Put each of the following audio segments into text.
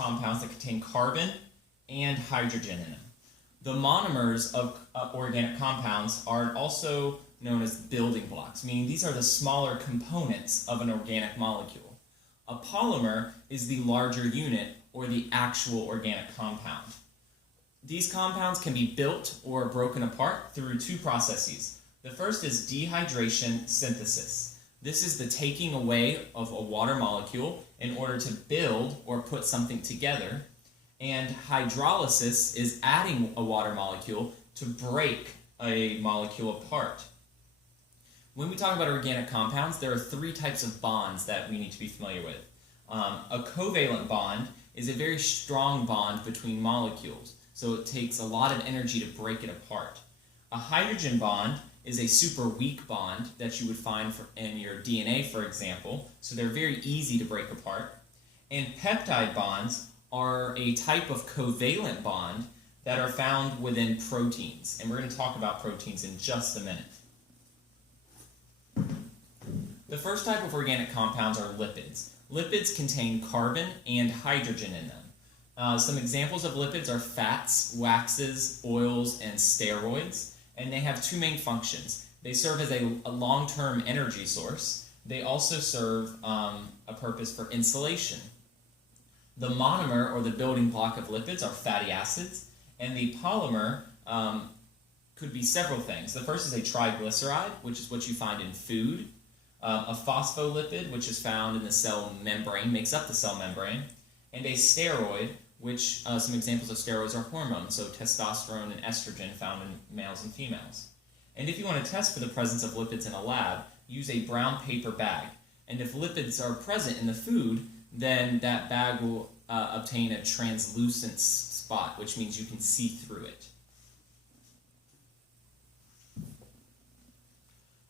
compounds that contain carbon and hydrogen in them. The monomers of organic compounds are also known as building blocks, meaning these are the smaller components of an organic molecule. A polymer is the larger unit or the actual organic compound. These compounds can be built or broken apart through two processes. The first is dehydration synthesis. This is the taking away of a water molecule in order to build or put something together. And hydrolysis is adding a water molecule to break a molecule apart. When we talk about organic compounds, there are three types of bonds that we need to be familiar with. A covalent bond is a very strong bond between molecules, so it takes a lot of energy to break it apart. A hydrogen bond is a super weak bond that you would find in your DNA, for example, so they're very easy to break apart. And peptide bonds are a type of covalent bond that are found within proteins. And we're going to talk about proteins in just a minute. The first type of organic compounds are lipids. Lipids contain carbon and hydrogen in them. Some examples of lipids are fats, waxes, oils, and steroids. And they have two main functions. They serve as a long-term energy source. They also serve a purpose for insulation. The monomer, or the building block of lipids, are fatty acids, and the polymer could be several things. The first is a triglyceride, which is what you find in food. A phospholipid, which is found in the cell membrane, makes up the cell membrane. And a steroid, which some examples of steroids are hormones, so testosterone and estrogen found in males and females. And if you want to test for the presence of lipids in a lab, use a brown paper bag. And if lipids are present in the food, then that bag will obtain a translucent spot, which means you can see through it.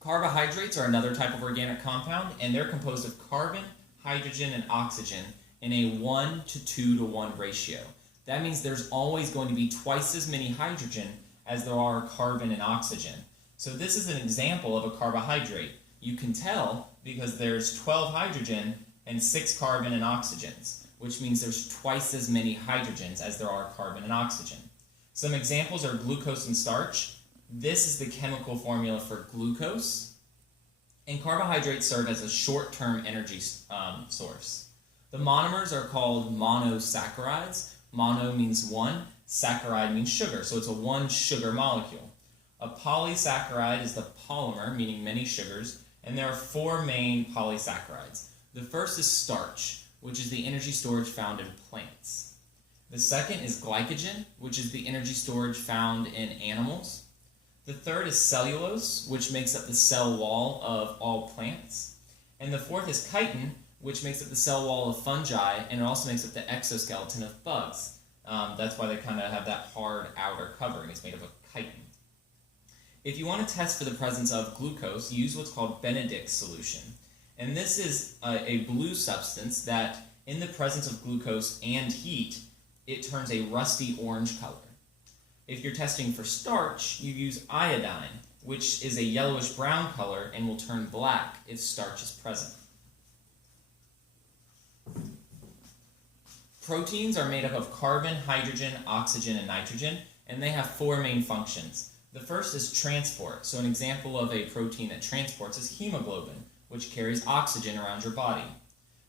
Carbohydrates are another type of organic compound, and they're composed of carbon, hydrogen, and oxygen in a 1 to 2 to 1 ratio. That means there's always going to be twice as many hydrogen as there are carbon and oxygen. So this is an example of a carbohydrate. You can tell because there's 12 hydrogen and 6 carbon and oxygens, which means there's twice as many hydrogens as there are carbon and oxygen. Some examples are glucose and starch. This is the chemical formula for glucose. And carbohydrates serve as a short-term energy source. The monomers are called monosaccharides. Mono means one, saccharide means sugar, so it's a one sugar molecule. A polysaccharide is the polymer, meaning many sugars, and there are 4 main polysaccharides. The first is starch, which is the energy storage found in plants. The second is glycogen, which is the energy storage found in animals. The third is cellulose, which makes up the cell wall of all plants. And the fourth is chitin, which makes up the cell wall of fungi, and it also makes up the exoskeleton of bugs. That's why they kind of have that hard outer covering. It's made of a chitin. If you want to test for the presence of glucose, use what's called Benedict's solution. And this is a blue substance that, in the presence of glucose and heat, it turns a rusty orange color. If you're testing for starch, you use iodine, which is a yellowish-brown color and will turn black if starch is present. Proteins are made up of carbon, hydrogen, oxygen, and nitrogen, and they have 4 main functions. The first is transport. So an example of a protein that transports is hemoglobin, which carries oxygen around your body.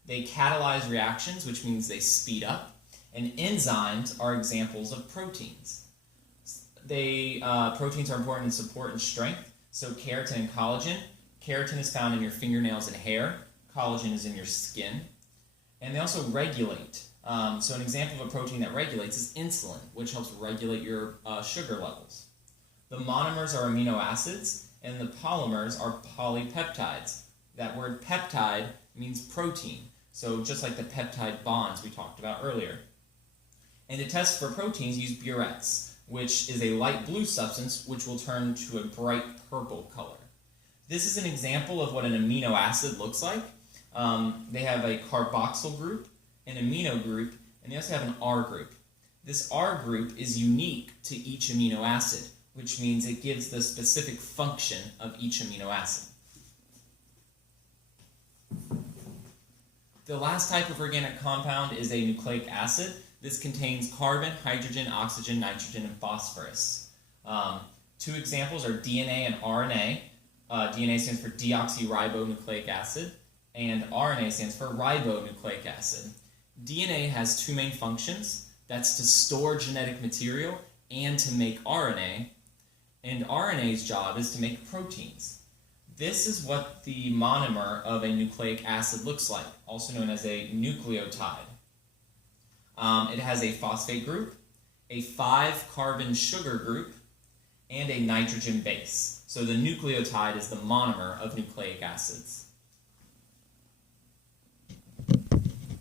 They catalyze reactions, which means they speed up, and enzymes are examples of proteins. Proteins are important in support and strength, so keratin and collagen. Keratin is found in your fingernails and hair. Collagen is in your skin. And they also regulate. So an example of a protein that regulates is insulin, which helps regulate your sugar levels. The monomers are amino acids, and the polymers are polypeptides. That word peptide means protein, so just like the peptide bonds we talked about earlier. And to test for proteins, use Burex, which is a light blue substance which will turn to a bright purple color. This is an example of what an amino acid looks like. They have a carboxyl group, an amino group, and they also have an R group. This R group is unique to each amino acid, which means it gives the specific function of each amino acid. The last type of organic compound is a nucleic acid. This contains carbon, hydrogen, oxygen, nitrogen, and phosphorus. Two examples are DNA and RNA. DNA stands for deoxyribonucleic acid, and RNA stands for ribonucleic acid. DNA has two main functions. That's to store genetic material and to make RNA. And RNA's job is to make proteins. This is what the monomer of a nucleic acid looks like, also known as a nucleotide. It has a phosphate group, a 5-carbon sugar group, and a nitrogen base. So the nucleotide is the monomer of nucleic acids.